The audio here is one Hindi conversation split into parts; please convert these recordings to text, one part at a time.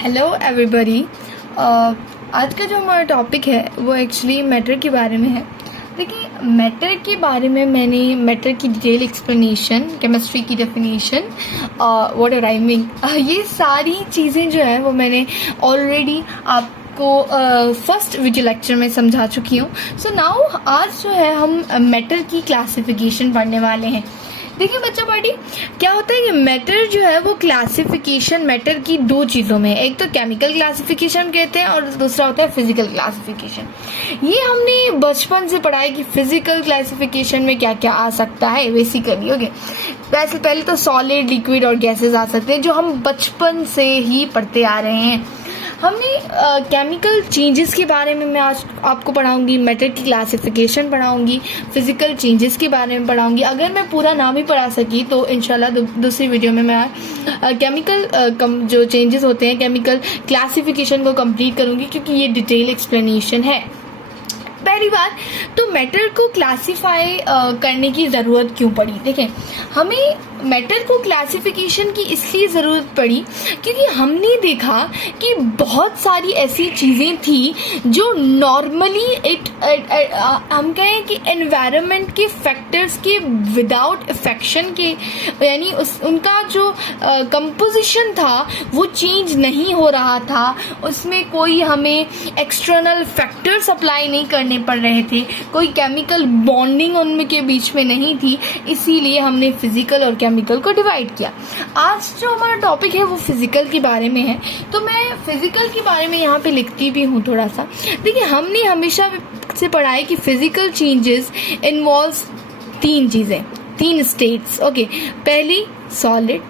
Hello everybody. आज का जो हमारा टॉपिक है वो एक्चुअली मैटर के बारे में है। देखिए, मैटर के बारे में मैंने मैटर की डिटेल एक्सप्लेनेशन, केमिस्ट्री की डेफिनेशन, व्हाट आर राइमिंग, ये सारी चीज़ें जो है वो मैंने ऑलरेडी आपको फर्स्ट वीडियो लेक्चर में समझा चुकी हूँ। सो नाउ आज जो है हम मैटर की क्लासिफिकेशन पढ़ने वाले हैं। देखिए बच्चा पार्टी, क्या होता है कि मैटर जो है वो क्लासिफिकेशन मैटर की दो चीज़ों में, एक तो केमिकल क्लासिफिकेशन कहते हैं और दूसरा होता है फिजिकल क्लासिफिकेशन। ये हमने बचपन से पढ़ा है कि फिजिकल क्लासिफिकेशन में क्या क्या आ सकता है बेसिकली। ओके, वैसे पहले तो सॉलिड, लिक्विड और गैसेस आ सकते हैं जो हम बचपन से ही पढ़ते आ रहे हैं। हमने केमिकल चेंजेस के बारे में मैं आज आपको पढ़ाऊंगी, मैटर की क्लासिफिकेशन पढ़ाऊंगी, फिजिकल चेंजेस के बारे में पढ़ाऊंगी। अगर मैं पूरा ना भी पढ़ा सकी तो इंशाल्लाह दूसरी वीडियो में मैं केमिकल जो चेंजेस होते हैं केमिकल क्लासिफिकेशन को कंप्लीट करूंगी, क्योंकि ये डिटेल एक्सप्लेनेशन है। पहली बात तो मैटर को क्लासिफाई करने की ज़रूरत क्यों पड़ी। देखें, हमें मैटर को क्लासिफिकेशन की इसलिए ज़रूरत पड़ी क्योंकि हमने देखा कि बहुत सारी ऐसी चीज़ें थी जो नॉर्मली हम कहें कि एनवायरनमेंट के फैक्टर्स के विदाउट इफेक्शन के, यानी उनका जो कंपोजिशन था वो चेंज नहीं हो रहा था, उसमें कोई हमें एक्सटर्नल फैक्टर्स अप्लाई नहीं करने पड़ रहे थे, कोई केमिकल बॉन्डिंग उनके बीच में नहीं थी। इसीलिए हमने फिजिकल और केमिकल को डिवाइड किया। आज जो हमारा टॉपिक है वो फिजिकल के बारे में है, तो मैं फिजिकल के बारे में यहाँ पे लिखती भी हूँ थोड़ा सा। देखिए, हमने हमेशा से पढ़ा है कि फिजिकल चेंजेस इन्वॉल्व्स तीन चीज़ें, तीन स्टेट्स। ओके, पहली सॉलिड,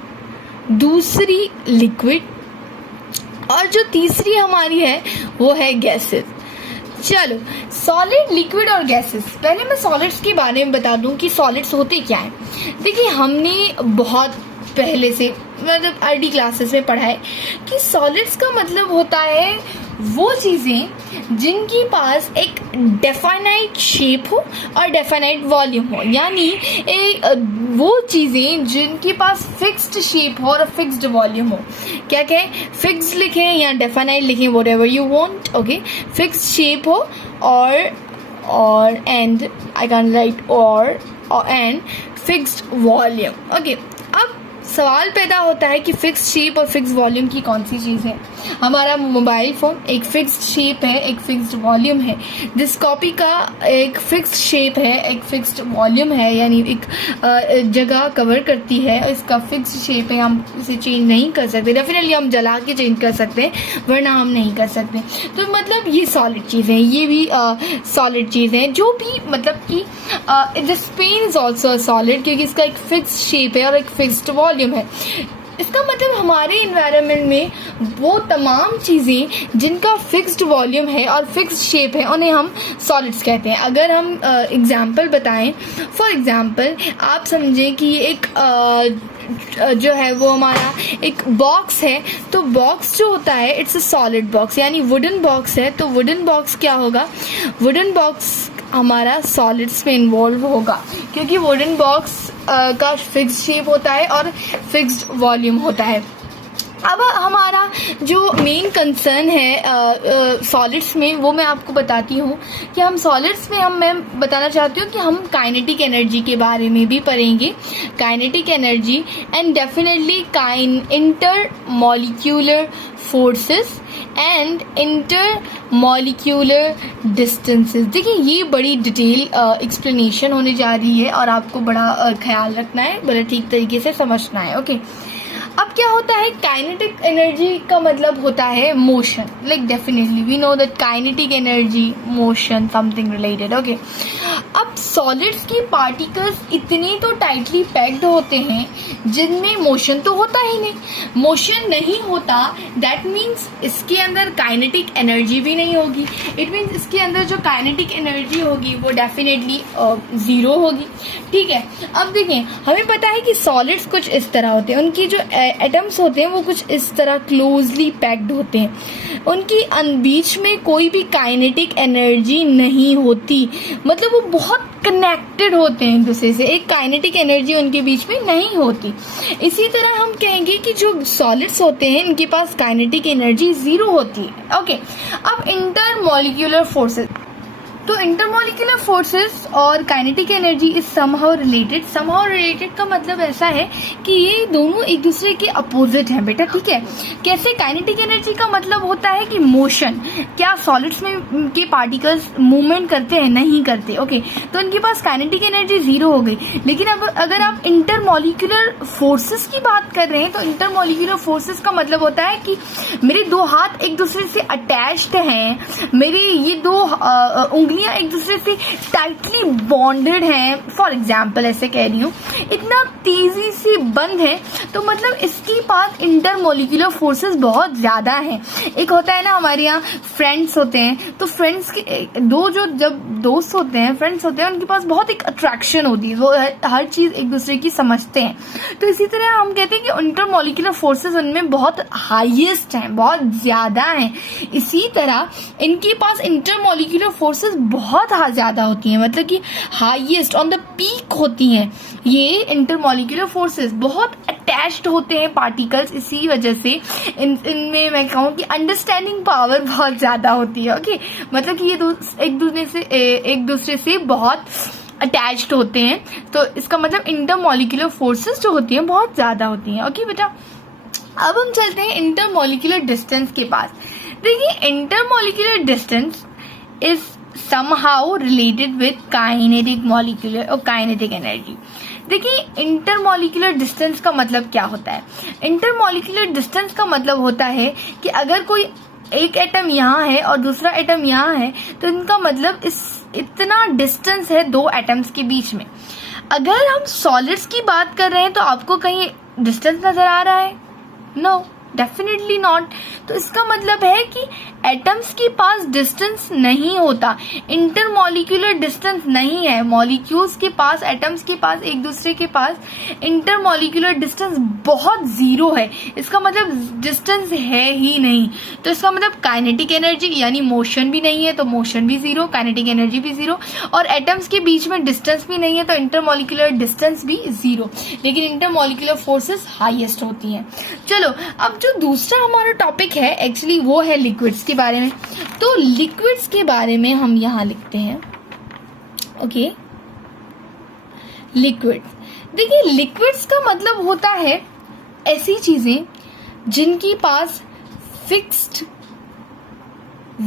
दूसरी लिक्विड और जो तीसरी हमारी है वो है गैसेस। चलो, सॉलिड, लिक्विड और गैसेस। पहले मैं सॉलिड्स के बारे में बता दूं कि सॉलिड्स होते क्या हैं। देखिए, हमने बहुत पहले से मतलब अर्ली क्लासेस में पढ़ा है कि सॉलिड्स का मतलब होता है वो चीज़ें जिनके पास एक डेफिनाइट शेप हो और डेफिनाइट वॉल्यूम हो, यानी वो चीज़ें जिनके पास फिक्स्ड शेप हो और फिक्स्ड वॉल्यूम हो। क्या कहें, फिक्स्ड लिखें या डेफिनाइट लिखें, whatever you want. Okay, fixed shape हो और एंड आई कैन राइट और एंड फिक्स्ड वॉल्यूम। ओके, अब सवाल पैदा होता है कि फिक्स्ड शेप और फिक्स्ड वॉल्यूम की कौन सी चीज़ है। हमारा मोबाइल फ़ोन एक फिक्स्ड शेप है, एक फिक्स्ड वॉल्यूम है। दिस कॉपी का एक फिक्स्ड शेप है, एक फिक्स्ड वॉल्यूम है, यानी एक जगह कवर करती है, इसका फिक्स्ड शेप है, हम इसे चेंज नहीं कर सकते। डेफिनेटली हम जला के चेंज कर सकते हैं, वरना हम नहीं कर सकते। तो मतलब ये सॉलिड चीज़ें हैं, ये भी सॉलिड चीज़ें हैं जो भी मतलब कि this pen is also solid, क्योंकि इसका एक फिक्स्ड शेप है और एक फिक्स्ड वॉल्यूम है। इसका मतलब हमारे इन्वायरमेंट में वो तमाम चीज़ें जिनका फिक्स्ड वॉल्यूम है और फिक्स्ड शेप है उन्हें हम सॉलिड्स कहते हैं। अगर हम एग्जांपल बताएं, फॉर एग्जांपल आप समझें कि एक जो है वो हमारा एक बॉक्स है, तो बॉक्स जो होता है इट्स अ सॉलिड बॉक्स, यानी वुडन बॉक्स है। तो वुडन बॉक्स क्या होगा, वुडन बॉक्स हमारा सॉलिड्स में इन्वॉल्व होगा, क्योंकि वुडन बॉक्स का फिक्स्ड शेप होता है और फिक्स्ड वॉल्यूम होता है। अब हमारा जो मेन कंसर्न है सॉलिड्स में वो मैं आपको बताती हूँ कि हम सॉलिड्स में मैं बताना चाहती हूँ कि हम काइनेटिक एनर्जी के बारे में भी पढ़ेंगे। Kinetic energy and definitely inter molecular forces and inter molecular distances. देखिए, ये बड़ी डिटेल एक्सप्लेनेशन होने जा रही है और आपको बड़ा ख्याल रखना है, बड़े ठीक तरीके से समझना है। ओके, अब क्या होता है, काइनेटिक एनर्जी का मतलब होता है motion. Like definitely we know that kinetic energy, motion, something related. Okay, अब सॉलिड्स की पार्टिकल्स इतने तो टाइटली पैक्ड होते हैं जिनमें मोशन तो होता ही नहीं। मोशन नहीं होता, दैट मीन्स इसके अंदर काइनेटिक एनर्जी भी नहीं होगी। इट मीन्स इसके अंदर जो काइनेटिक एनर्जी होगी वो डेफिनेटली ज़ीरो होगी। ठीक है, अब देखें, हमें पता है कि सॉलिड्स कुछ इस तरह होते हैं, उनकी जो एटम्स होते हैं वो कुछ इस तरह क्लोजली पैक्ड होते हैं, उनकी बीच में कोई भी काइनेटिक एनर्जी नहीं होती, मतलब वो बहुत कनेक्टेड होते हैं एक दूसरे से, एक काइनेटिक एनर्जी उनके बीच में नहीं होती। इसी तरह हम कहेंगे कि जो सॉलिड्स होते हैं इनके पास काइनेटिक एनर्जी 0 होती है। ओके, अब इंटरमॉलिक्यूलर फोर्सेस, तो इंटरमॉलिक्यूलर फोर्सेस और kinetic energy is somehow related. Somehow related का मतलब ऐसा है कि ये दोनों एक दूसरे के अपोजिट हैं बेटा, ठीक है। कैसे? काइनेटिक एनर्जी का मतलब होता है कि मोशन, क्या सॉलिड्स में के पार्टिकल्स मूवमेंट करते हैं? नहीं करते। ओके, तो इनके पास काइनेटिक एनर्जी 0 हो गई। लेकिन अब अगर आप इंटरमॉलिक्यूलर फोर्सेस की बात कर रहे हैं तो इंटरमॉलिक्यूलर फोर्सेस का मतलब होता है कि मेरे दो हाथ एक दूसरे से अटैच्ड हैं, मेरी ये दो उंगलियां एक दूसरे से टाइटली बॉन्डेड हैं। फॉर एग्जाम्पल ऐसे कह रही हूँ, इतना तेजी से बंद है, तो मतलब इसके पास इंटरमॉलिक्यूलर फोर्सेस बहुत ज्यादा हैं। एक होता है ना हमारे यहाँ फ्रेंड्स होते हैं, तो फ्रेंड्स के जब दोस्त होते हैं, फ्रेंड्स होते हैं, उनके पास बहुत एक अट्रैक्शन होती है, वो हर चीज एक दूसरे की समझते हैं। तो इसी तरह हम कहते हैं कि इंटरमॉलिक्यूलर फोर्सेस उनमें बहुत हाईएस्ट हैं, बहुत ज्यादा हैं। इसी तरह इनके पास इंटरमॉलिक्यूलर फोर्सेस बहुत ज्यादा होती हैं, मतलब कि हाईएस्ट ऑन द पीक होती हैं। ये इंटरमॉलिक्यूलर फोर्सेस बहुत अटैच्ड होते हैं पार्टिकल्स, इसी वजह से इनमें मैं कहूँ कि अंडरस्टैंडिंग पावर बहुत ज्यादा होती है। ओके, मतलब कि ये एक दूसरे से बहुत अटैच्ड होते हैं, तो इसका मतलब इंटरमॉलिक्यूलर फोर्सेस जो होती हैं बहुत ज्यादा होती हैं। ओके बेटा, अब हम चलते हैं इंटरमॉलिक्यूलर डिस्टेंस के पास। देखिए, intermolecular distance is somehow related with kinetic molecular और kinetic energy। देखिए, इंटरमॉलिक्यूलर डिस्टेंस का मतलब क्या होता है? इंटरमॉलिक्यूलर डिस्टेंस का मतलब होता है कि अगर कोई एक एटम यहाँ है और दूसरा एटम यहाँ है, तो इनका मतलब इतना डिस्टेंस है दो एटम्स के बीच में। अगर हम सॉलिड्स की बात कर रहे हैं तो आपको कहीं डिस्टेंस नजर आ रहा है? No, definitely not. तो इसका मतलब है कि एटम्स के पास डिस्टेंस नहीं होता, इंटरमॉलिक्यूलर डिस्टेंस नहीं है। मॉलिक्यूल्स के पास, एटम्स के पास, एक दूसरे के पास इंटरमॉलिक्यूलर डिस्टेंस बहुत 0 है। इसका मतलब डिस्टेंस है ही नहीं। तो इसका मतलब काइनेटिक एनर्जी यानी मोशन भी नहीं है, तो मोशन भी 0, काइनेटिक एनर्जी भी 0, और एटम्स के बीच में डिस्टेंस भी नहीं है, तो इंटरमॉलिक्यूलर डिस्टेंस भी 0। लेकिन इंटरमॉलिक्यूलर फोर्सेस हाईएस्ट होती हैं। चलो, अब जो दूसरा हमारा टॉपिक है एक्चुअली वो है लिक्विड्स के बारे में। तो लिक्विड्स के बारे में हम यहां लिखते हैं। Okay, liquid. देखिए, लिक्विड्स का मतलब होता है ऐसी चीजें जिनकी पास फिक्स्ड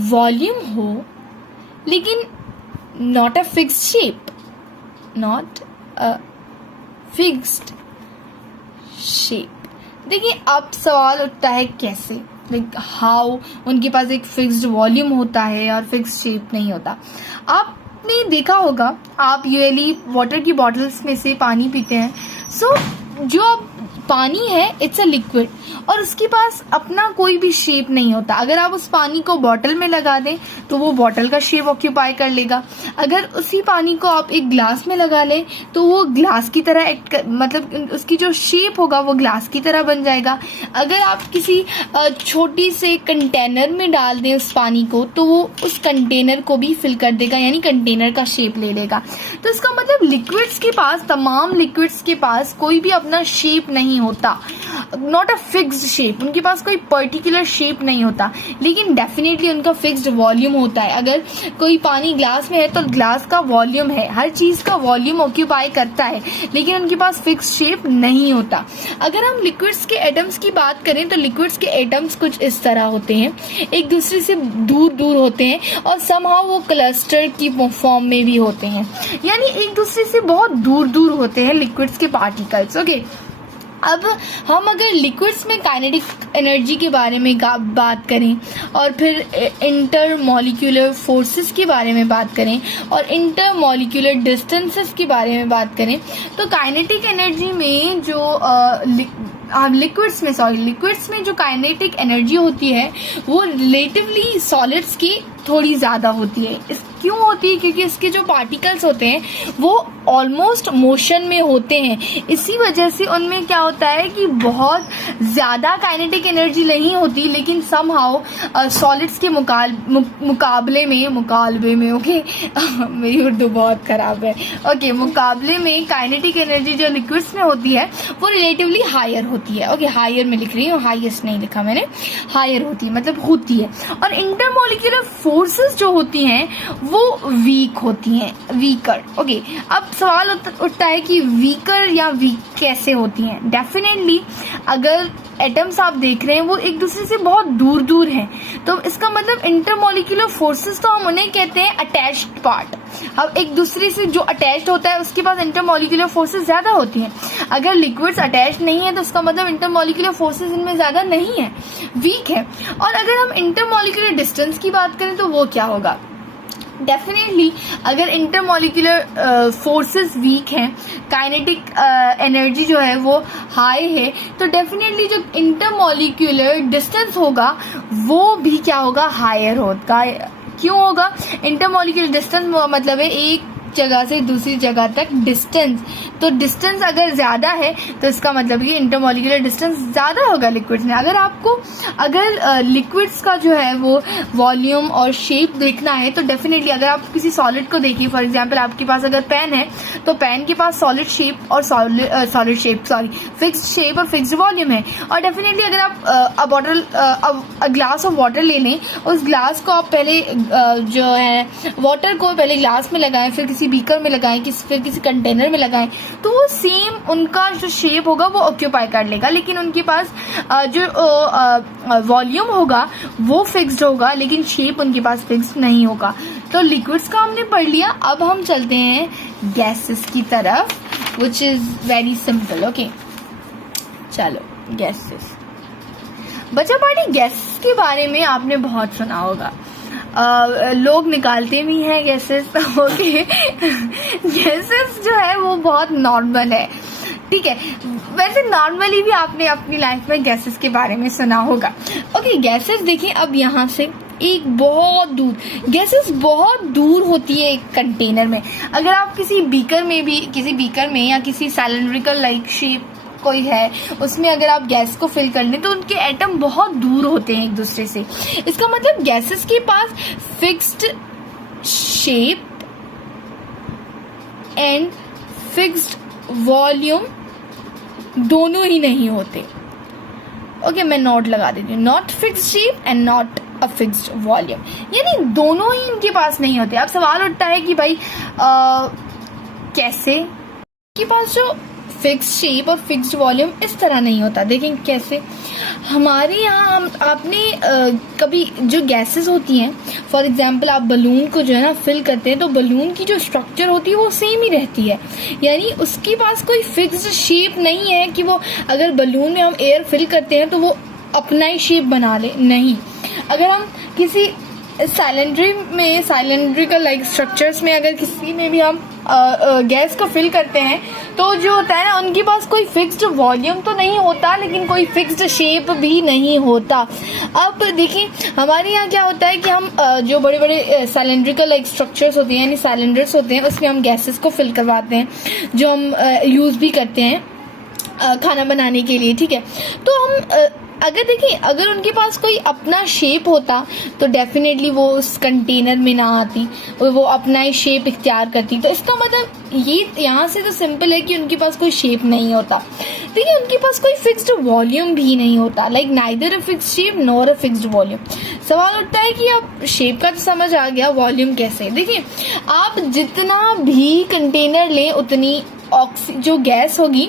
वॉल्यूम हो लेकिन not a fixed shape, not a fixed shape. देखिए, अब सवाल उठता है कैसे, लाइक हाउ उनके पास एक फिक्स्ड वॉल्यूम होता है और फिक्स्ड शेप नहीं होता। आपने देखा होगा, आप यूजुअली वाटर की बॉटल्स में से पानी पीते हैं। सो जो पानी है इट्स अ लिक्विड और उसके पास अपना कोई भी शेप नहीं होता। अगर आप उस पानी को बॉटल में लगा दें तो वो बॉटल का शेप ऑक्यूपाई कर लेगा। अगर उसी पानी को आप एक ग्लास में लगा लें तो वो ग्लास की तरह मतलब उसकी जो शेप होगा वो ग्लास की तरह बन जाएगा। अगर आप किसी छोटी से कंटेनर में डाल दें उस पानी को तो वो उस कंटेनर को भी फिल कर देगा, यानी कंटेनर का शेप ले लेगा। तो इसका मतलब लिक्विड्स के पास, तमाम लिक्विड्स के पास कोई भी अपना शेप नहीं होता, नॉट अ फिक्स्ड शेप। उनके पास कोई पर्टिकुलर शेप नहीं होता, लेकिन डेफिनेटली उनका फिक्स्ड वॉल्यूम होता है। अगर कोई पानी ग्लास में है तो ग्लास का वॉल्यूम है, हर चीज का वॉल्यूम ऑक्यूपाई करता है, लेकिन उनके पास फिक्स्ड शेप नहीं होता। अगर हम लिक्विड्स के एटम्स की बात करें तो लिक्विड्स के एटम्स कुछ इस तरह होते हैं, एक दूसरे से दूर दूर होते हैं और समहाउ वो क्लस्टर की फॉर्म में भी होते हैं, यानी एक दूसरे से बहुत दूर दूर होते हैं लिक्विड्स के पार्टिकल्स। ओके, अब हम अगर लिक्विड्स में काइनेटिक एनर्जी के बारे में बात करें और फिर इंटरमॉलिक्यूलर फोर्सेस के बारे में बात करें और इंटरमॉलिक्यूलर डिस्टेंसेस के बारे में बात करें, तो काइनेटिक एनर्जी में जो लिक्विड्स में जो काइनेटिक एनर्जी होती है वो रिलेटिवली सॉलिड्स की थोड़ी ज़्यादा होती है। इस क्यों होती है? क्योंकि इसके जो पार्टिकल्स होते हैं वो ऑलमोस्ट मोशन में होते हैं। इसी वजह से उनमें क्या होता है कि बहुत ज़्यादा काइनेटिक एनर्जी नहीं होती, लेकिन समहाउ सॉलिड्स के मुकाबले में ओके मेरी उर्दू बहुत ख़राब है। ओके, मुकाबले में काइनेटिक एनर्जी जो लिक्विड्स में होती है वो रिलेटिवली हायर होती है। ओके, हायर में लिख रही हूँ, हाईएस्ट नहीं लिखा मैंने, हायर होती है मतलब होती है। और इंटरमोलिकुलर फोर्सेस जो होती हैं वो वीक होती हैं, वीकर। ओके, अब सवाल उठता है कि वीकर या वीक कैसे होती हैं। डेफिनेटली अगर एटम्स आप देख रहे हैं वो एक दूसरे से बहुत दूर दूर हैं, तो इसका मतलब इंटरमोलिकुलर फोर्सेस तो हम उन्हें कहते हैं अटैच्ड पार्ट। अब एक दूसरे से जो अटैच्ड होता है उसके पास इंटरमोलिकुलर फोर्सेस ज्यादा होती हैं। अगर लिक्विड्स अटैच्ड नहीं है तो उसका मतलब इंटरमोलिकुलर फोर्सेस इनमें ज्यादा नहीं है, वीक है। और अगर हम इंटरमोलिकुलर डिस्टेंस की बात करें तो वो क्या होगा? डेफिनेटली अगर इंटरमोलिकुलर फोर्सेस वीक हैं, काइनेटिक एनर्जी जो है वो हाई है, तो डेफिनेटली जो इंटरमोलिकुलर डिस्टेंस होगा वो भी क्या होगा? हायर होगा। क्यों होगा? इंटरमोलिकुलर डिस्टेंस मतलब है एक जगह से दूसरी जगह तक डिस्टेंस, तो डिस्टेंस अगर ज़्यादा है तो इसका मतलब ये इंटरमोलिकुलर डिस्टेंस ज़्यादा होगा लिक्विड्स में। अगर लिक्विड्स का जो है वो वॉल्यूम और शेप देखना है तो डेफिनेटली अगर आप किसी सॉलिड को देखिए, फॉर एग्जांपल आपके पास अगर पेन है तो पेन के पास सॉलिड शेप और फिक्स्ड शेप और फिक्स्ड वॉल्यूम है। और डेफिनेटली अगर आप ग्लास ऑफ वाटर ले लें, उस ग्लास को आप पहले जो है वाटर को पहले ग्लास में लगाएं, फिर किसी बीकर में लगाएं, फिर किसी कंटेनर में लगाएं, तो वो सेम उनका जो शेप होगा वो ऑक्यूपाई कर लेगा, लेकिन उनके पास जो वॉल्यूम होगा वो फिक्स्ड होगा, लेकिन शेप उनके पास फिक्स्ड नहीं होगा। तो लिक्विड्स का हमने पढ़ लिया। अब हम चलते हैं गैसेस की तरफ, which is very simple. Okay, चलो गैसेस। बच्चा पार्टी गैसेस के बारे में आपने बहुत सुना होगा, लोग निकालते भी हैं गैसेस। ओके, गैसेस जो है वो बहुत नॉर्मल है, ठीक है। वैसे नॉर्मली भी आपने अपनी लाइफ में गैसेस के बारे में सुना होगा। ओके, गैसेस देखिए, अब यहाँ से एक बहुत दूर गैसेस बहुत दूर होती है एक कंटेनर में। अगर आप किसी बीकर में या किसी सिलेंड्रिकल लाइक शेप कोई है उसमें अगर आप गैस को फिल कर लें तो उनके एटम बहुत दूर होते हैं एक दूसरे से। इसका मतलब गैसेस के पास fixed shape and fixed volume दोनों ही नहीं होते। ओके, मैं नोट लगा देती हूँ, not fixed shape and not a fixed volume, यानी दोनों ही इनके पास नहीं होते। अब सवाल उठता है कि भाई कैसे? इनके पास जो फिक्स्ड शेप और फिक्स्ड वॉल्यूम इस तरह नहीं होता। देखें कैसे। हमारे यहाँ आपने कभी जो गैसेस होती हैं, फॉर एग्जांपल आप बलून को जो है ना फिल करते हैं तो बलून की जो स्ट्रक्चर होती है वो सेम ही रहती है, यानी उसके पास कोई फिक्स्ड शेप नहीं है कि वो अगर बलून में हम एयर फिल करते हैं तो वो अपना ही शेप बना ले। नहीं, अगर हम किसी सिलेंड्रिकल लाइक स्ट्रक्चर्स में अगर किसी में भी हम गैस को फिल करते हैं तो जो होता है ना उनके पास कोई फिक्स्ड वॉल्यूम तो नहीं होता, लेकिन कोई फिक्स्ड शेप भी नहीं होता। अब देखिए हमारे यहाँ क्या होता है कि हम जो बड़े बड़े सिलेंड्रिकल लाइक स्ट्रक्चर्स होते हैं यानी सिलेंडर्स होते हैं उसमें हम गैसेस को फिल करवाते हैं, जो हम यूज़ भी करते हैं खाना बनाने के लिए, ठीक है। तो हम अगर देखिए अगर उनके पास कोई अपना शेप होता तो डेफिनेटली वो उस कंटेनर में ना आती, वो अपना ही शेप इख्तियार करती। तो इसका मतलब ये यहाँ से तो सिंपल है कि उनके पास कोई शेप नहीं होता। देखिए उनके पास कोई फिक्स्ड वॉल्यूम भी नहीं होता, like neither a fixed shape nor a fixed volume. सवाल उठता है कि अब शेप का तो समझ आ गया, वॉल्यूम कैसे? देखिए आप जितना भी कंटेनर लें उतनी जो गैस होगी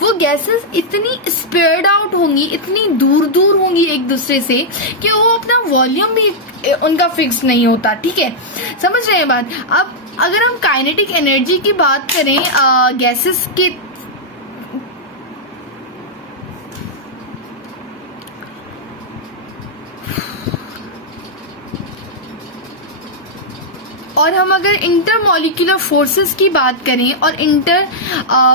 वो गैसेस इतनी स्प्रेड आउट होंगी, इतनी दूर दूर होंगी एक दूसरे से कि वो अपना वॉल्यूम भी उनका फिक्स नहीं होता, ठीक है। समझ रहे हैं बात? अब अगर हम काइनेटिक एनर्जी की बात करें गैसेस के, और हम अगर इंटर मॉलिक्यूलर फोर्सेस की बात करें और इंटर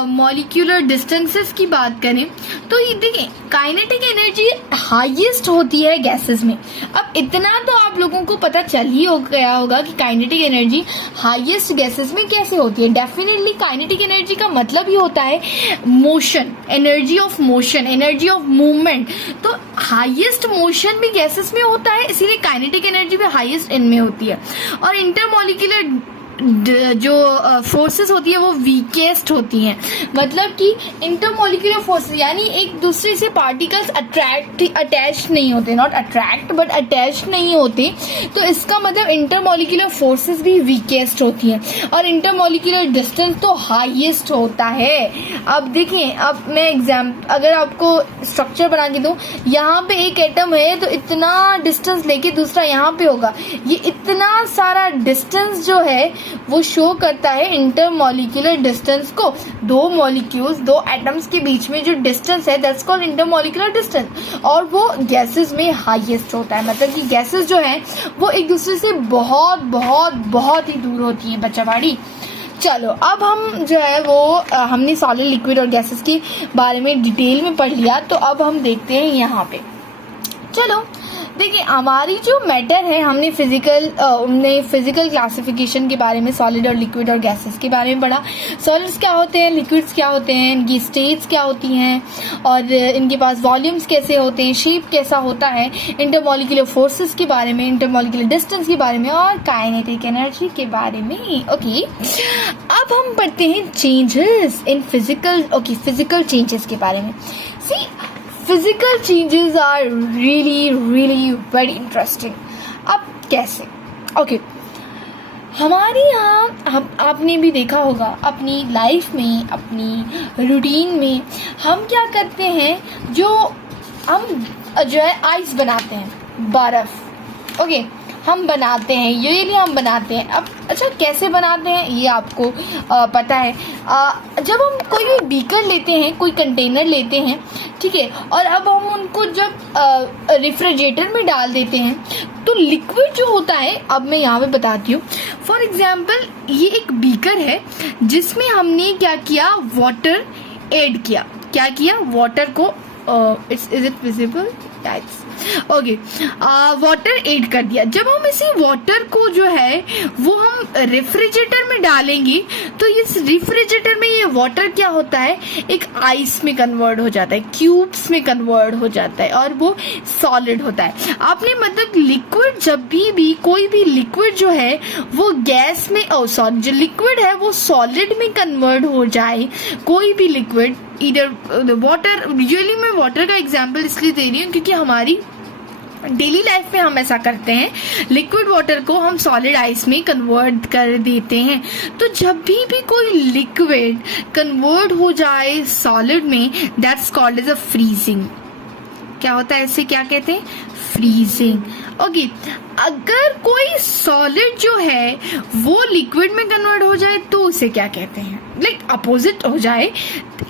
मॉलिक्यूलर डिस्टेंसेस की बात करें तो ये देखिए काइनेटिक एनर्जी हाईएस्ट होती है गैसेस में। अब इतना तो आप लोगों को पता चल ही हो गया होगा कि काइनेटिक एनर्जी हाईएस्ट गैसेस में कैसे होती है। डेफिनेटली काइनेटिक एनर्जी का मतलब ही होता है motion, energy of motion, energy of movement. तो हाईएस्ट मोशन भी गैसेस में होता है, इसीलिए काइनेटिक एनर्जी भी हाईएस्ट इनमें होती है। और इंटरमॉलिक्यूलर जो फोर्सेस होती है वो वीकेस्ट होती हैं। मतलब कि इंटरमॉलिक्यूलर फोर्सेस यानी एक दूसरे से पार्टिकल्स अटैच नहीं होते, नॉट अट्रैक्ट बट अटैच नहीं होते, तो इसका मतलब इंटरमॉलिक्यूलर फोर्सेस भी वीकेस्ट होती हैं। और इंटरमॉलिक्यूलर डिस्टेंस तो हाईएस्ट होता है। अब देखिए, अब मैं अगर आपको स्ट्रक्चर बना के दूं, यहाँ पे एक एटम है तो इतना डिस्टेंस लेके दूसरा यहाँ पे होगा, ये इतना सारा डिस्टेंस जो है वो शो करता है इंटरमॉलिक्यूलर डिस्टेंस को। दो मॉलिक्यूल्स, दो एटम्स के बीच में जो डिस्टेंस है दैट्स कॉल्ड इंटरमॉलिक्यूलर डिस्टेंस, और वो गैसेस में हाईएस्ट होता है। मतलब कि गैसेस जो है वो एक दूसरे से बहुत बहुत बहुत ही दूर होती हैं बच्चावाड़ी। चलो, अब हम जो है वो हमने सॉलिड, लिक्विड और गैसेस के बारे में डिटेल में पढ़ लिया, तो अब हम देखते हैं यहाँ पे। चलो देखिए, हमारी जो मैटर है, हमने फिजिकल क्लासिफिकेशन के बारे में सॉलिड और लिक्विड और गैसेस के बारे में पढ़ा। सॉलिड्स क्या होते हैं, लिक्विड्स क्या होते हैं, इनकी स्टेट्स क्या होती हैं और इनके पास वॉल्यूम्स कैसे होते हैं, शेप कैसा होता है, इंटरमॉलिक्यूलर फोर्सेस के बारे में, इंटरमॉलिक्यूलर डिस्टेंस के बारे में और काइनेटिक एनर्जी के बारे में। ओके, अब हम पढ़ते हैं चेंजेस इन फिजिकल चेंजेस के बारे में। See, physical changes are really very interesting. अब कैसे? ओके, हमारे यहाँ आपने भी देखा होगा अपनी लाइफ में, अपनी रूटीन में, हम क्या करते हैं, हम जो है आइस बनाते हैं, बर्फ। ओके, हम बनाते हैं, यूजुअली हम बनाते हैं। अब अच्छा, कैसे बनाते हैं ये आपको पता है। जब हम कोई भी बीकर लेते हैं, कोई कंटेनर लेते हैं, ठीक है, और अब हम उनको जब रेफ्रिजरेटर में डाल देते हैं तो लिक्विड जो होता है, अब मैं यहाँ पे बताती हूँ। फॉर एग्जाम्पल, ये एक बीकर है जिसमें हमने क्या किया, वाटर ऐड किया। क्या किया? वाटर को is it visible? Okay, water add कर दिया। जब हम इसी वाटर को जो है वो हम रेफ्रिजरेटर में डालेंगे तो इस रेफ्रिजरेटर में ये वाटर क्या होता है, एक आइस में कन्वर्ट हो जाता है, क्यूब्स में कन्वर्ट हो जाता है और वो सॉलिड होता है। आपने मतलब लिक्विड, जब भी कोई भी लिक्विड जो है वो गैस में, जो लिक्विड है वो सॉलिड में कन्वर्ट हो जाए, कोई भी लिक्विड, इधर वाटर, यूजुअली मैं वाटर का एग्जांपल इसलिए दे रही हूँ क्योंकि हमारी डेली लाइफ में हम ऐसा करते हैं, लिक्विड वाटर को हम सॉलिड आइस में कन्वर्ट कर देते हैं। तो जब भी कोई लिक्विड कन्वर्ट हो जाए सॉलिड में, that's called as a freezing. क्या होता है, इसे क्या कहते हैं? फ्रीजिंग। ओके, अगर कोई सॉलिड जो है वो लिक्विड में कन्वर्ट हो जाए तो उसे क्या कहते हैं, लाइक अपोजिट हो जाए।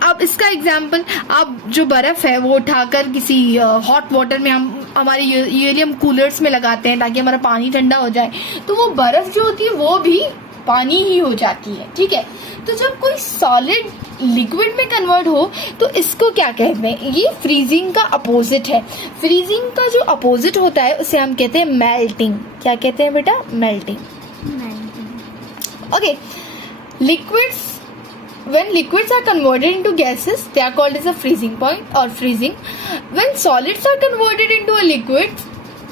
अब इसका एग्जांपल, आप जो बर्फ है वो उठाकर किसी हॉट वाटर में, हमारे यूजुअली हम कूलर्स में लगाते हैं ताकि हमारा पानी ठंडा हो जाए, तो वो बर्फ जो होती है वो भी पानी ही हो जाती है, ठीक है। तो जब कोई सॉलिड लिक्विड में कन्वर्ट हो तो इसको क्या कहते हैं, ये फ्रीजिंग का अपोजिट है। फ्रीजिंग का जो अपोजिट होता है उसे हम कहते हैं मेल्टिंग। क्या कहते हैं बेटा? Melting. Okay, liquids, when liquids are converted into gases, they are called as a freezing point or freezing. When solids are converted into a liquid,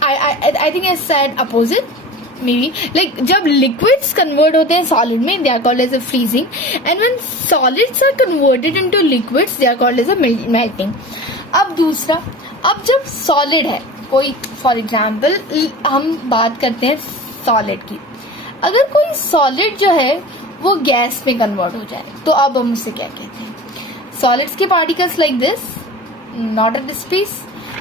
I think I said opposite. maybe, like जब liquids convert होते हैं solid में, they are called as a freezing, and when solids are converted into liquids, they are called as a melting. अब दूसरा, अब जब solid है कोई, for example हम बात करते हैं solid की, अगर कोई solid जो है वो गैस में कन्वर्ट हो जाए तो अब हम उसे क्या कहते हैं? Solids के particles like this, not at this space,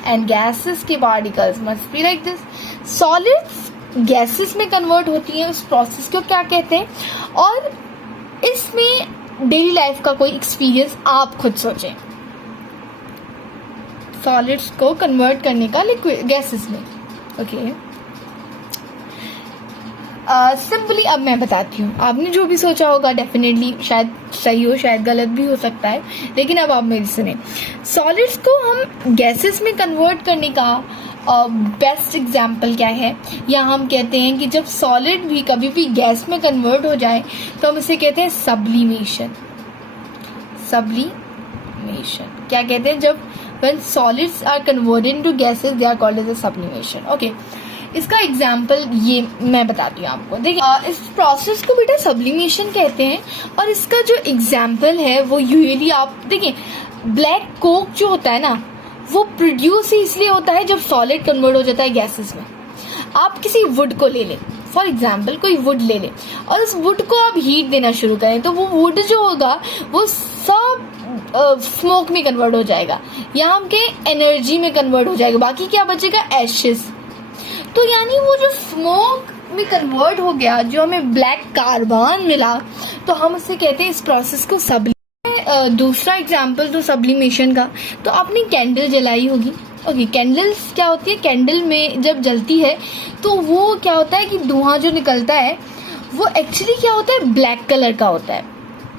and gases के particles must be like this. Solids gases में कन्वर्ट होती है, उस प्रोसेस को क्या कहते हैं? और इसमें डेली लाइफ का कोई एक्सपीरियंस आप खुद सोचें, सॉलिड्स को कन्वर्ट करने का लिक्विड गैसेस में। ओके, सिंपली अब मैं बताती हूँ, आपने जो भी सोचा होगा डेफिनेटली शायद सही हो, शायद गलत भी हो सकता है, लेकिन अब आप मेरी सुने। सॉलिड्स को हम गैसेस में कन्वर्ट करने का बेस्ट एग्जाम्पल क्या है, या हम कहते हैं कि जब सॉलिड भी कभी भी गैस में कन्वर्ट हो जाए तो हम इसे कहते हैं सब्लिमेशन। सब्लिमेशन क्या कहते हैं, जब when solids are converted into gases they are called as a sublimation। Okay, इसका एग्जाम्पल ये मैं बताती हूँ आपको। देखिए इस प्रोसेस को बेटा सब्लिमेशन कहते हैं, और इसका जो एग्जाम्पल है वो यूजुअली आप देखिए, ब्लैक कोक जो होता है ना वो प्रोड्यूस ही इसलिए होता है जब सॉलिड कन्वर्ट हो जाता है गैसेस में। आप किसी वुड को ले लें, फॉर एग्जाम्पल कोई वुड ले लें, और उस वुड को आप हीट देना शुरू करें तो वो वुड जो होगा वो सब स्मोक में कन्वर्ट हो जाएगा, या हम के एनर्जी में कन्वर्ट हो जाएगा, बाकी क्या बचेगा, एशेस। तो यानी वो जो स्मोक में कन्वर्ट हो गया, जो हमें ब्लैक कार्बन मिला, तो हम उसे कहते हैं इस प्रोसेस को सब्लिमेशन। दूसरा एग्जाम्पल तो सब्लिमेशन का, तो आपने कैंडल जलाई होगी। ओके, कैंडल्स क्या होती है, कैंडल में जब जलती है तो वो क्या होता है कि धुआं जो निकलता है वो एक्चुअली क्या होता है, ब्लैक कलर का होता है,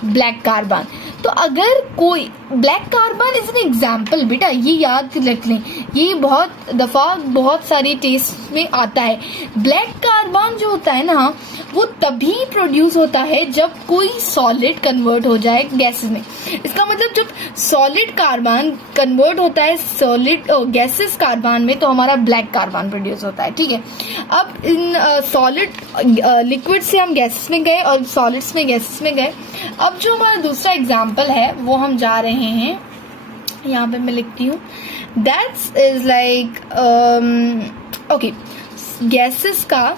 ब्लैक कार्बन। तो अगर कोई black carbon is an example, बेटा ये याद रख लें, ये बहुत दफ़ा बहुत सारे टेस्ट में आता है। ब्लैक कार्बन जो होता है ना वो तभी प्रोड्यूस होता है जब कोई सॉलिड कन्वर्ट हो जाए गैसेस में। इसका मतलब जब सॉलिड कार्बन कन्वर्ट होता है सॉलिड गैसेस कार्बन में तो हमारा ब्लैक कार्बन प्रोड्यूस होता है। ठीक है, अब इन सॉलिड लिक्विड से हम गैसेस में गए और सॉलिड्स में गैसेस में गए। अब जो हमारा दूसरा एग्जाम्पल है वो हम जा रहे हैं, यहाँ पे मैं लिखती हूँ, that's is like okay, gases का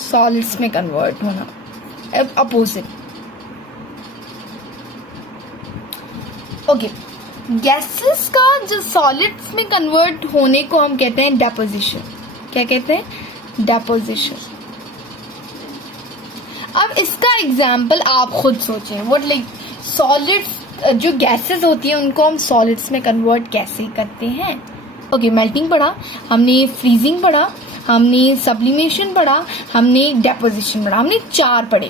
सॉलिड्स में कन्वर्ट होना, अपोजिट। ओके, गैसेस का जो सॉलिड्स में कन्वर्ट होने को हम कहते हैं डेपोजिशन। क्या कहते हैं, डेपोजिशन। अब इसका एग्जाम्पल आप खुद सोचें, व्हाट लाइक सॉलिड्स जो गैसेस होती है उनको हम सॉलिड्स में कन्वर्ट कैसे करते हैं। ओके, मेल्टिंग पढ़ा हमने, फ्रीजिंग पढ़ा हमने, सब्लिमेशन पढ़ा हमने, डेपोजिशन पढ़ा हमने, 4 पढ़े।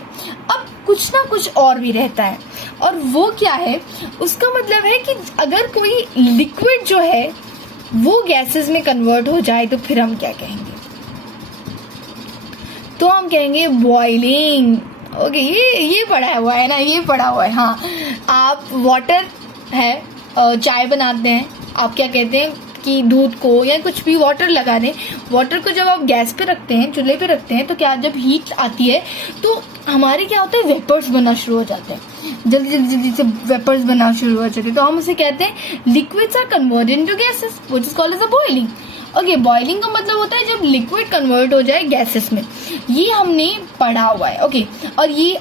अब कुछ ना कुछ और भी रहता है, और वो क्या है, उसका मतलब है कि अगर कोई लिक्विड जो है वो गैसेस में कन्वर्ट हो जाए तो फिर हम क्या कहेंगे, तो हम कहेंगे बॉइलिंग। ओके, ये पढ़ा हुआ है ना, ये पढ़ा हुआ है। हाँ, आप वाटर है, चाय बनाते हैं, आप क्या कहते हैं कि दूध को या कुछ भी वाटर लगा दें, वाटर को जब आप गैस पे रखते हैं, चूल्हे पे रखते हैं, तो क्या जब हीट आती है तो हमारे क्या होता है, वेपर्स बनना शुरू हो जाते हैं, जल्दी जल्दी जल्दी से वेपर्स बनना शुरू हो जाते हैं। तो हम उसे कहते हैं liquids are converted into gases, which is called as a boiling. Okay, boiling का मतलब होता है जब लिक्विड कन्वर्ट हो जाए गैसेस में, ये हमने पढ़ा हुआ है। ओके, और ये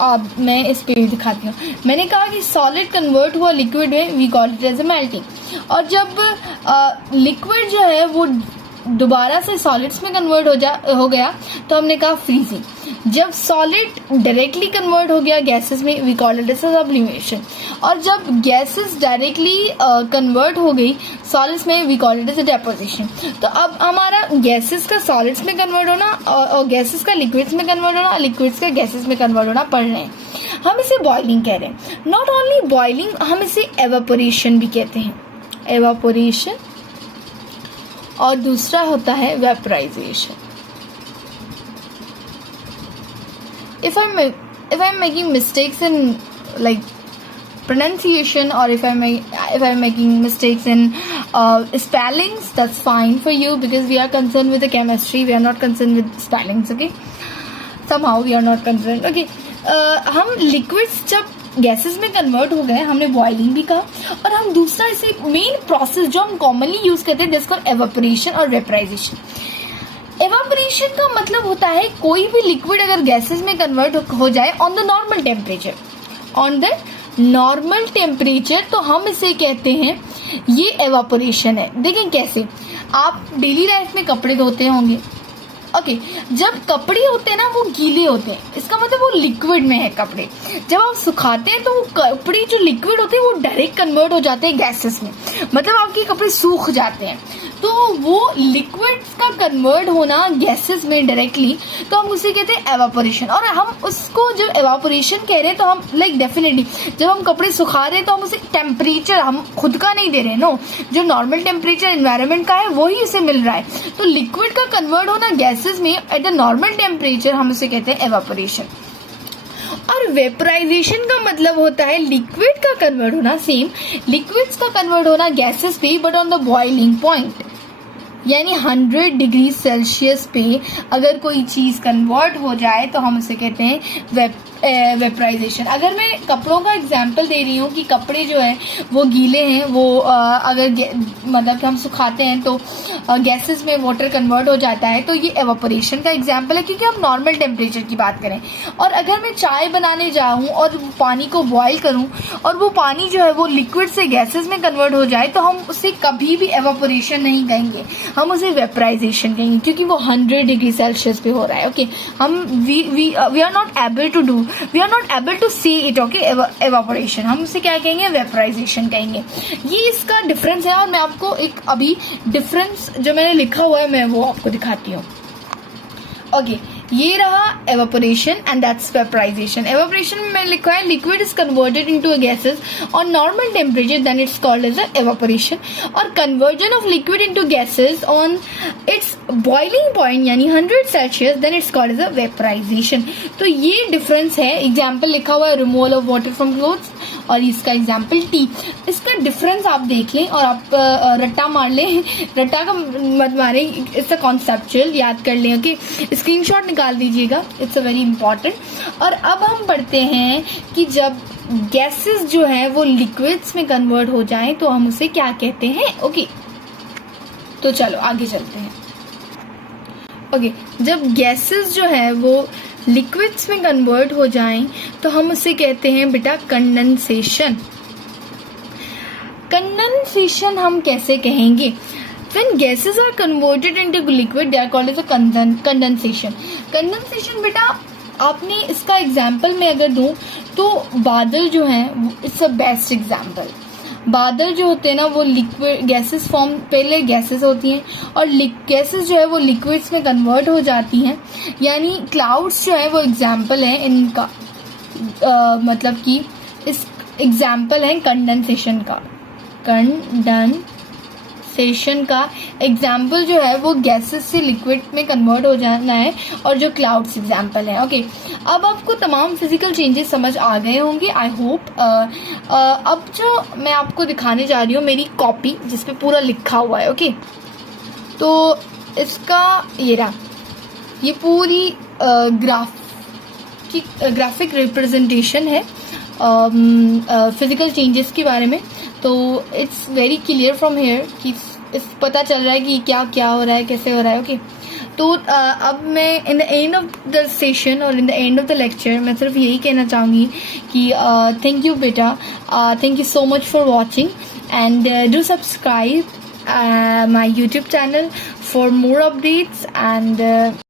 अब मैं इस पे दिखाती हूँ। मैंने कहा कि सॉलिड कन्वर्ट हुआ लिक्विड में, we call it as a melting. और जब लिक्विड जो है वो दोबारा से सॉलिड्स में कन्वर्ट हो गया तो हमने कहा फ्रीजिंग। जब सॉलिड डायरेक्टली कन्वर्ट हो गया गैसेस में, we call it as sublimation. और जब गैसेस डायरेक्टली कन्वर्ट हो गई सॉलिड्स में, we call it as deposition. तो अब हमारा गैसेस का सॉलिड्स में कन्वर्ट होना और गैसेस का लिक्विड्स में कन्वर्ट होना, लिक्विड्स का गैसेस में कन्वर्ट होना पढ़ रहे हैं। हम इसे बॉइलिंग कह रहे हैं। नॉट ओनली बॉइलिंग, हम इसे एवापोरेशन भी कहते हैं, एवापोरेशन। और दूसरा होता है vaporisation. If I'm making mistakes in like pronunciation, or if I'm making mistakes in spellings, that's fine for you because we are concerned with the chemistry. We are not concerned with spellings. Okay, somehow we are not concerned. Okay, हम liquids जब गैसेस में कन्वर्ट हो गए, हमने बॉइलिंग भी कहा, और हम दूसरा इसे मेन प्रोसेस जो हम कॉमनली यूज करते हैं दैट्स कॉल्ड एवापोरेशन और वेपराइजेशन। एवापोरेशन का मतलब होता है कोई भी लिक्विड अगर गैसेस में कन्वर्ट हो जाए on the normal temperature, on the normal temperature, तो हम इसे कहते हैं ये एवापोरेशन है। देखें कैसे, आप डेली लाइफ में कपड़े धोते होंगे। ओके, जब कपड़े होते हैं ना वो गीले होते हैं, इसका मतलब वो लिक्विड में है कपड़े। जब आप सुखाते हैं तो वो कपड़े जो लिक्विड होते हैं वो डायरेक्ट कन्वर्ट हो जाते हैं गैसेस में, मतलब आपके कपड़े सूख जाते हैं। तो वो लिक्विड्स का कन्वर्ट होना गैसेस में डायरेक्टली, तो हम उसे कहते हैं एवापोरेशन। और हम उसको जब एवापोरेशन कह रहे हैं तो हम लाइक डेफिनेटली जब हम कपड़े सुखा रहे हैं तो हम उसे टेम्परेचर हम खुद का नहीं दे रहे, नो, जो नॉर्मल टेम्परेचर एनवायरनमेंट का है वही उसे मिल रहा है। तो लिक्विड का कन्वर्ट होना गैसेस में एट द नॉर्मल टेम्परेचर हम उसे कहते हैं एवापोरेशन। और वेपराइजेशन का मतलब होता है लिक्विड का कन्वर्ट होना, सेम लिक्विड्स का कन्वर्ट होना गैसेस पे but on the boiling point, यानी 100 डिग्री सेल्सियस पे अगर कोई चीज़ कन्वर्ट हो जाए तो हम उसे कहते हैं वेपराइजेशन। अगर मैं कपड़ों का एग्जांपल दे रही हूँ कि कपड़े जो है वो गीले हैं, वो अगर मतलब कि हम सुखाते हैं तो गैसेस में वाटर कन्वर्ट हो जाता है, तो ये एवापोरेशन का एग्जांपल है क्योंकि हम नॉर्मल टेम्परेचर की बात करें। और अगर मैं चाय बनाने जाऊँ और पानी को बॉयल करूँ और वो पानी जो है वो लिक्विड से गैसेस में कन्वर्ट हो जाए तो हम उसे कभी भी एवापोरेशन नहीं कहेंगे, हम उसे वेपराइजेशन कहेंगे क्योंकि वो 100 डिग्री सेल्सियस पे हो रहा है। ओके, हम we are not able to do, we are not able to see it. Okay, evaporation हम उसे क्या कहेंगे, वेपराइजेशन कहेंगे। ये इसका डिफरेंस है और मैं आपको एक अभी डिफरेंस जो मैंने लिखा हुआ है मैं वो आपको दिखाती हूँ। ओके, ये रहा evaporation and that's vaporisation. Evaporation में मैंने लिखा है liquid is converted into gases on normal temperature then it's called as evaporation. और conversion of liquid into gases on its boiling point यानी 100 Celsius then it's called as vaporisation. तो ये डिफरेंस है। एग्जाम्पल लिखा हुआ है removal of water from clothes और इसका एग्जाम्पल टी। इसका डिफरेंस आप देख लें और आप रट्टा मार लें, रट्टा का मत मारें, इट्स अ कॉन्सेप्चुअल, याद कर लें। ओके, स्क्रीनशॉट निकाल दीजिएगा, इट्स अ वेरी इंपॉर्टेंट। और अब हम पढ़ते हैं कि जब गैसेस जो है वो लिक्विड्स में कन्वर्ट हो जाएं तो हम उसे क्या कहते हैं। ओके, तो चलो आगे चलते हैं। ओके, जब गैसेस जो है वो लिक्विड्स में कन्वर्ट हो जाएं तो हम उसे कहते हैं बेटा कंडेंसेशन। कंडेंसेशन हम कैसे कहेंगे, when gases are converted into liquid they are called as a condensation। Condensation बेटा आपने इसका एग्जाम्पल में अगर दूं तो बादल जो है इट्स अ बेस्ट एग्जाम्पल। बादल जो होते हैं ना वो लिक्विड गैसेस फॉर्म, पहले गैसेस होती हैं और गैसेस जो है वो लिक्विड्स में कन्वर्ट हो जाती हैं, यानी क्लाउड्स जो है वो एग्जाम्पल है इनका। मतलब कि इस एग्जाम्पल है कंडेंसेशन का। कंडेंसेशन का एग्जाम्पल जो है वो गैसेस से लिक्विड में कन्वर्ट हो जाना है और जो क्लाउड्स एग्जाम्पल है। ओके, अब आपको तमाम फिजिकल चेंजेस समझ आ गए होंगे आई होप। अब जो मैं आपको दिखाने जा रही हूँ मेरी कॉपी जिस पे पूरा लिखा हुआ है। ओके, तो इसका ये रहा, ये पूरी ग्राफिक रिप्रेजेंटेशन है फिजिकल चेंजेस के बारे में। तो it's very clear from here कि इस पता चल रहा है कि क्या क्या हो रहा है, कैसे हो रहा है। ओके, तो अब मैं in the end of the session और in the end of the lecture मैं सिर्फ यही कहना चाहूँगी कि थैंक यू बेटा, thank you so much for watching and do subscribe my YouTube channel for more updates and